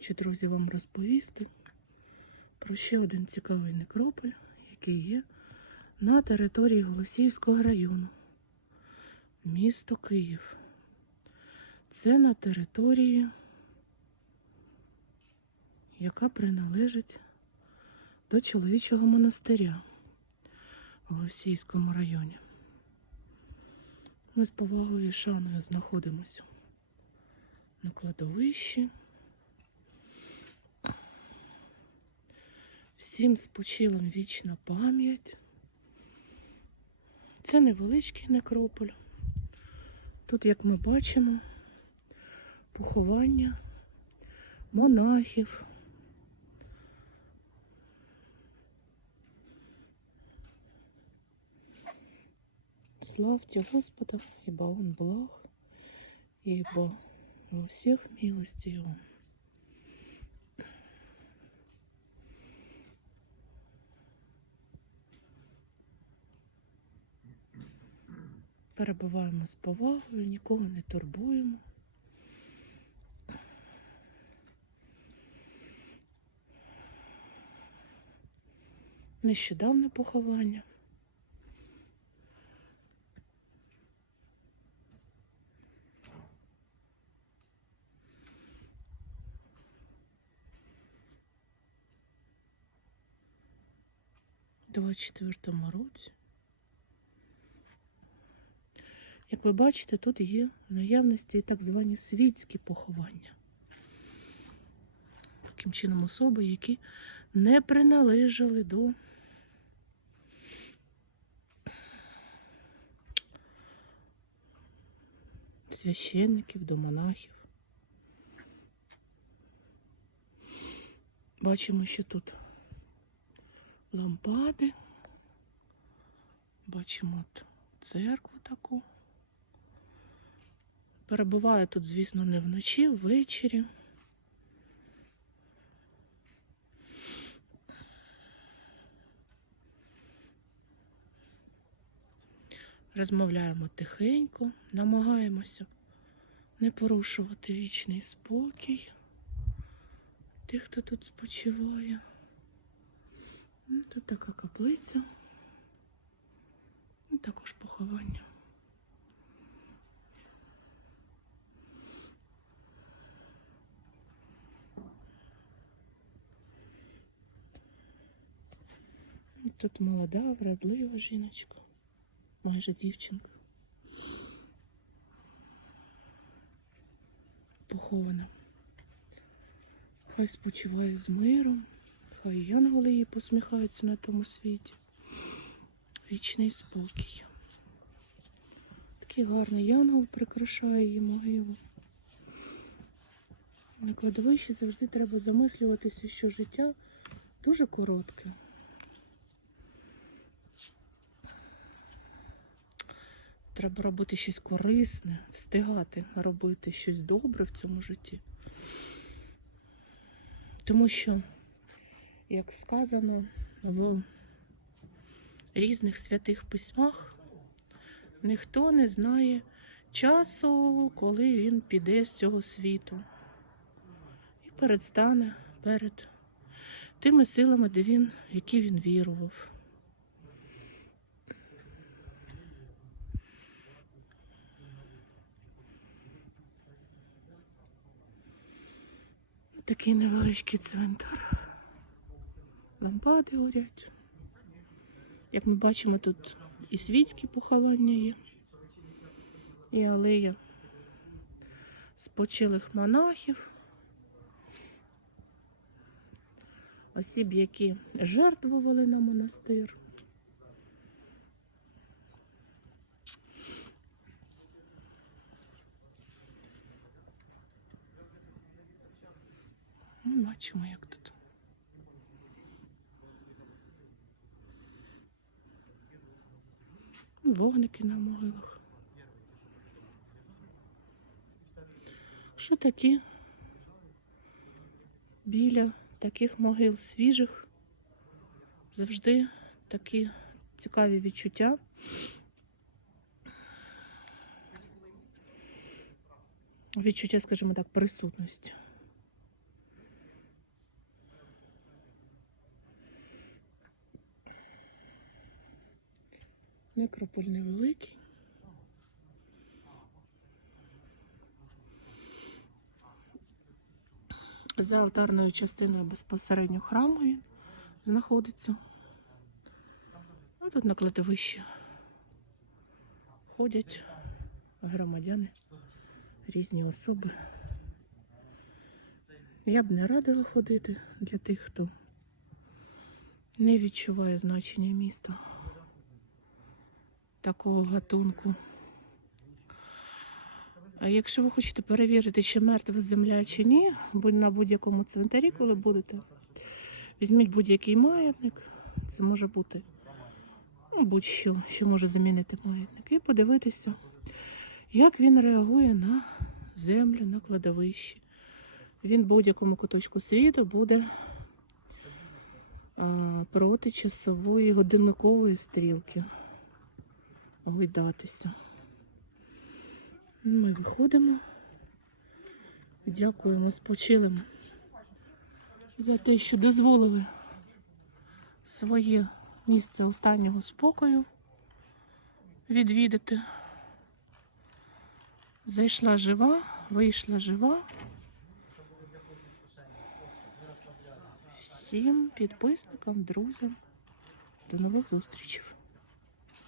Хочу, друзі, вам розповісти про ще один цікавий некрополь, який є на території Голосіївського району, місто Київ. Це на території, яка приналежить до чоловічого монастиря в Голосіївському районі. Ми з повагою і шаною знаходимося на кладовищі. Всім спочилим вічна пам'ять. Це невеличкий некрополь. Тут, як ми бачимо, поховання монахів. Славьте Господа, ибо Он благ, ибо во всех милости Его. Перебуваємо з повагою, нікого не турбуємо. Нещодавне поховання. У 24-му році. Як ви бачите, тут є в наявності так звані світські поховання. Таким чином особи, які не приналежали до священників, до монахів. Бачимо, що тут лампади. Бачимо от церкву таку. Перебуваю тут, звісно, не вночі, ввечері. Розмовляємо тихенько, намагаємося не порушувати вічний спокій тих, хто тут спочиває. Ну, Тут така каплиця. І також поховання. Тут молода, вродлива жіночка, майже дівчинка. Похована. Хай спочиває з миром, хай янголи їй посміхаються на тому світі. Вічний спокій. Такий гарний янгол прикрашає її могилу. На кладовищі завжди треба замислюватися, що життя дуже коротке. Треба робити щось корисне, встигати робити щось добре в цьому житті. Тому що, як сказано в різних святих письмах, ніхто не знає часу, коли він піде з цього світу і передстане перед тими силами, де він, які він вірував. Такий невеличкий цвинтар. Лампади горять. Як ми бачимо, тут і світські поховання є, і алея спочилих монахів, осіб, які жертвували на монастир. Ну, бачимо, як тут. Вогники на могилах. Що такі біля таких могил свіжих завжди такі цікаві відчуття. Відчуття, скажімо так, присутності. Некрополь невеликий. За алтарною частиною безпосередньо храму він знаходиться. А тут на кладовищі ходять громадяни, різні особи. Я б не радила ходити для тих, хто не відчуває значення міста такого гатунку. А якщо ви хочете перевірити, чи мертва земля, чи ні, будь на будь-якому цвинтарі, коли будете, візьміть будь-який маятник, це може бути ну, будь-що, що може замінити маятник, і подивитися, як він реагує на землю, на кладовище. Він в будь-якому куточку світу буде проти часової годинникової стрілки гойдатися. Ми виходимо. Дякуємо спочилим за те, що дозволили своє місце останнього спокою відвідати. Зайшла жива, вийшла жива. Всім підписникам, друзям. До нових зустрічей.